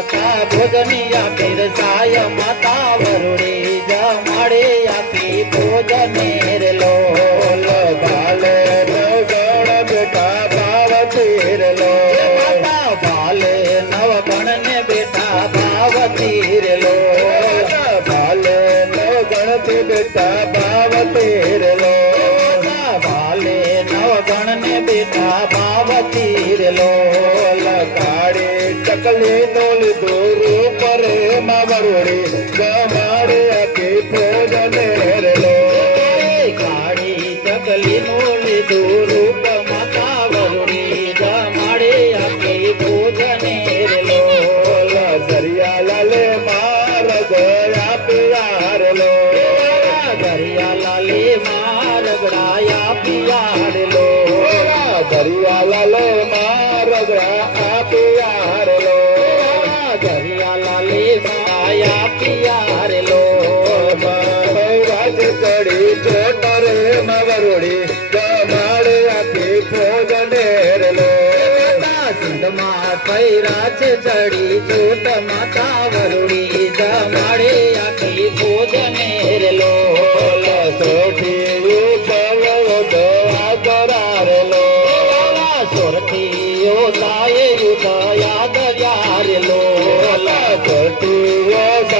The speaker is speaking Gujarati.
માતા ભોજનિયા પીરસાય માતા વરુડી જમાડે આપી ભોજનેર લોલ બાલે નવગણ બેટા ભાવતીર લો માતા બાલે નવગણ ને બેટા ભાવતીર લો બાલે નવગણ થી બેટા ભાવતીર લો બાલે નવગણ ને બેટા ભાવતીર લો કાળી ચકલી નો લીધો રૂપ રે માવડી જમાડે આપી ભોજનેર લો કાળી ચકલી નું લીધું રૂપ માતા વરુડી જમાડે આપી ભોજનેર લો દરિયા લાલે માર ગયા પિયાર લો દરિયા લાલે મારગડાયા પિયાર લો દરિયા લાલે માર ગયા પિયાર લો દરિયા લાલે માયા પિયાર લો રાજ ચડી ચોટ રે મવરોડી જમાડે આપી ભોજનેર લો સિંધમાં પૈરા છે ચડી ચોટ માતા વરુડી જમાડે આપી ભોજનેર લો સોઠી બળવો દયા કરાર લો સોરથી ઓલાએ યુદયા દરિયા રે લો સોઠી